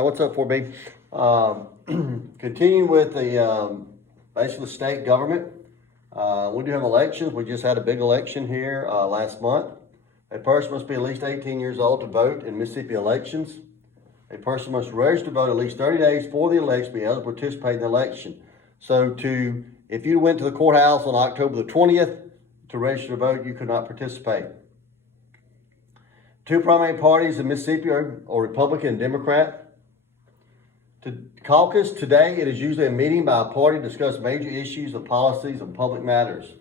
What's up, 4B? Continuing with the basically state government. We do have elections. We just had a big election here last month. A person must be at least 18 years old to vote in Mississippi elections. A person must register to vote at least 30 days before the election to be eligible to participate in the election. So if you went to the courthouse on October the 20th to register to vote, you could not participate. Two primary parties in Mississippi are Republican and Democrat. To caucus today, it is usually a meeting by a party to discuss major issues of policies and public matters.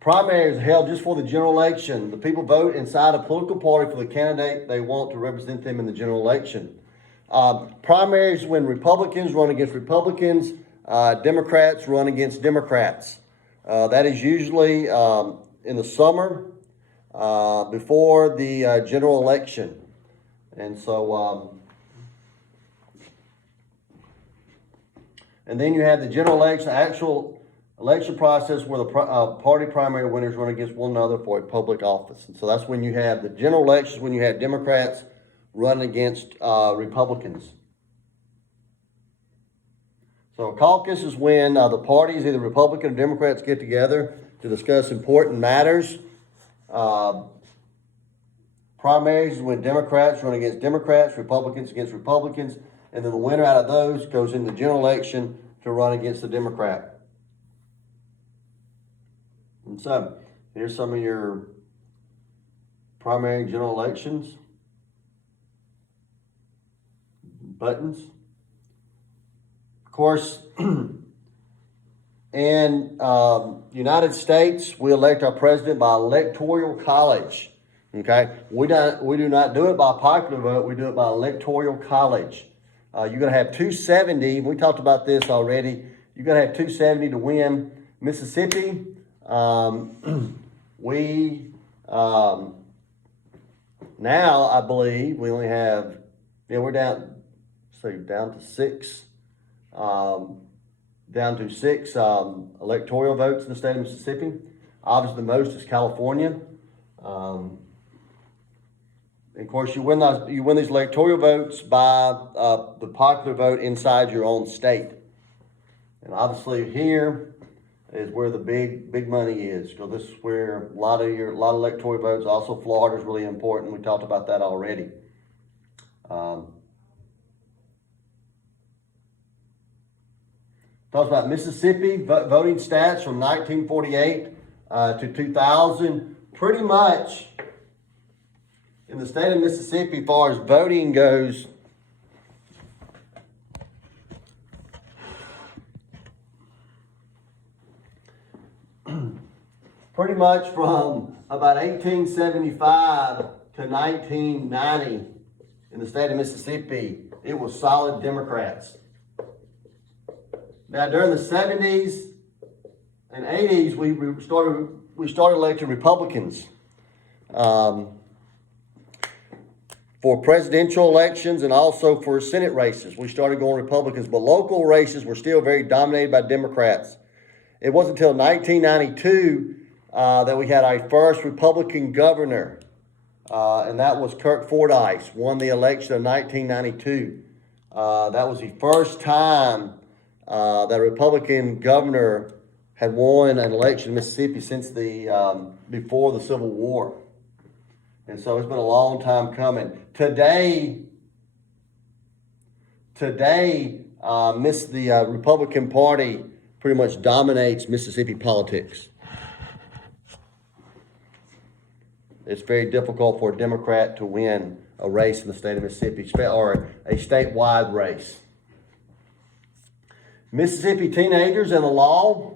Primaries are held just for the general election. The people vote inside a political party for the candidate they want to represent them in the general election. Primaries when Republicans run against Republicans, Democrats run against Democrats. That is usually in the summer before the general election. And so, and then you have the general election, actual election process where the party primary winners run against one another for a public office. And so that's when you have the general elections, when you have Democrats running against Republicans. So a caucus is when the parties, either Republican or Democrats, get together to discuss important matters. Primaries is when Democrats run against Democrats, Republicans against Republicans, and then the winner out of those goes in the general election to run against the Democrat. And so, here's some of your primary general elections buttons. Of course, in United States, we elect our president by electoral college. Okay, we do not do it by popular vote. We do it by electoral college. You're going to have 270. We talked about this already. You're going to have 270 to win. Mississippi, now I believe we only have, we're down to six. Down to six electoral votes in the state of Mississippi. Obviously, the most is California. And of course, you win these electoral votes by the popular vote inside your own state. And obviously, here is where the big money is, because this is where a lot of electoral votes. Also, Florida is really important. We talked about that already. Talks about Mississippi voting stats from 1948 to 2000. Pretty much in the state of Mississippi, as far as voting goes, pretty much from about 1875 to 1990 in the state of Mississippi, it was solid Democrats. Now, during the 70s and 80s, we started electing Republicans for presidential elections and also for Senate races. We started going Republicans, but local races were still very dominated by Democrats. It wasn't until 1992 that we had our first Republican governor, and that was Kirk Fordyce, won the election of 1992. That was the first time that a Republican governor had won an election in Mississippi since before the Civil War. And so it's been a long time coming. Today, the Republican Party pretty much dominates Mississippi politics. It's very difficult for a Democrat to win a race in the state of Mississippi, or a statewide race. Mississippi teenagers and the law.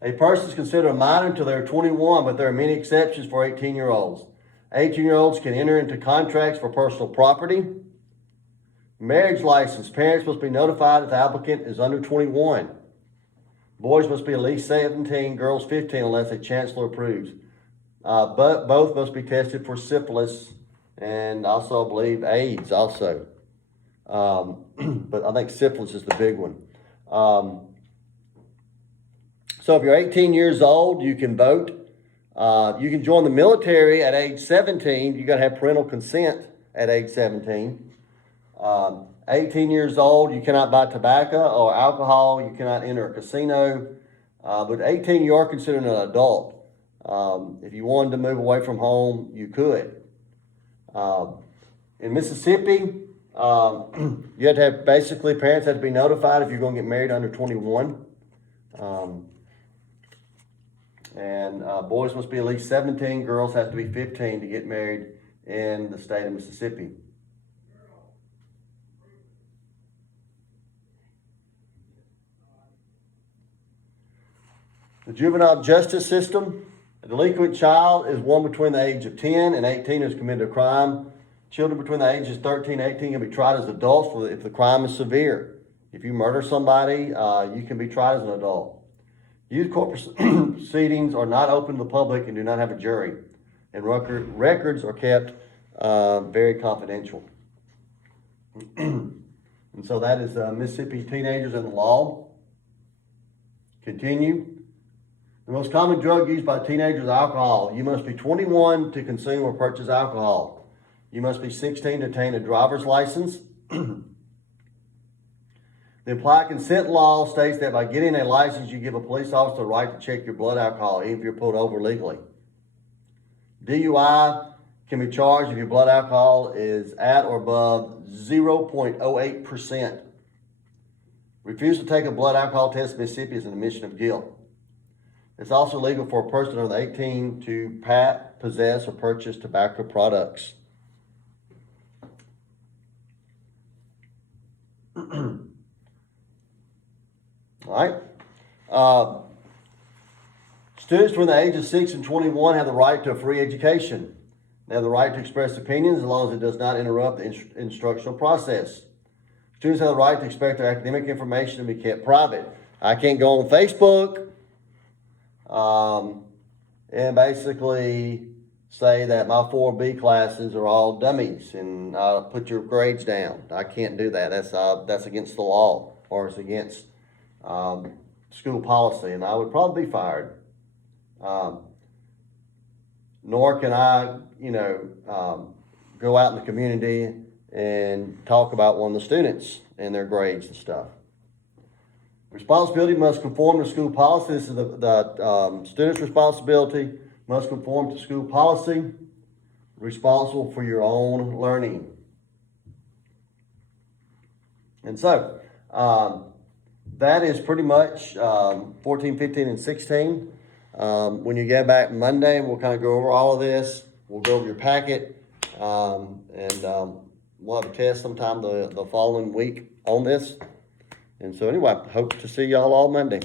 A person is considered a minor until they're 21, but there are many exceptions for 18-year-olds. 18-year-olds can enter into contracts for personal property. Marriage license. Parents must be notified if the applicant is under 21. Boys must be at least 17, girls 15 unless a chancellor approves. But both must be tested for syphilis and also, I believe, AIDS also. But I think syphilis is the big one. So if you're 18 years old, you can vote. You can join the military at age 17. You got to have parental consent at age 17. 18 years old, you cannot buy tobacco or alcohol. You cannot enter a casino. But 18, you are considered an adult. If you wanted to move away from home, you could. In Mississippi, you had to have, basically, parents had to be notified if you're going to get married under 21. Boys must be at least 17, girls have to be 15 to get married in the state of Mississippi. The juvenile justice system. A delinquent child is one between the age of 10 and 18 who has committed a crime. Children between the ages 13 and 18 can be tried as adults if the crime is severe. If you murder somebody, you can be tried as an adult. Youth court proceedings are not open to the public and do not have a jury. And records are kept very confidential. And so that is Mississippi teenagers and the law. Continue. The most common drug used by teenagers is alcohol. You must be 21 to consume or purchase alcohol. You must be 16 to obtain a driver's license. The implied consent law states that by getting a license, you give a police officer the right to check your blood alcohol, even if you're pulled over legally. DUI can be charged if your blood alcohol is at or above 0.08%. Refusal to take a blood alcohol test in Mississippi is an admission of guilt. It's also legal for a person under 18 to possess or purchase tobacco products. All right. Students between the age of 6 and 21 have the right to a free education. They have the right to express opinions as long as it does not interrupt the instructional process. Students have the right to expect their academic information to be kept private. I can't go on Facebook and basically say that my 4B classes are all dummies and put your grades down. I can't do that. That's against the law, or it's against school policy, and I would probably be fired. Nor can I, go out in the community and talk about one of the students and their grades and stuff. Responsibility must conform to school policy. This is the student's responsibility. Must conform to school policy. Responsible for your own learning. And so, that is pretty much 14, 15, and 16. When you get back Monday, we'll kind of go over all of this. We'll go over your packet, and we'll have a test sometime the following week on this. And so anyway, hope to see y'all all Monday.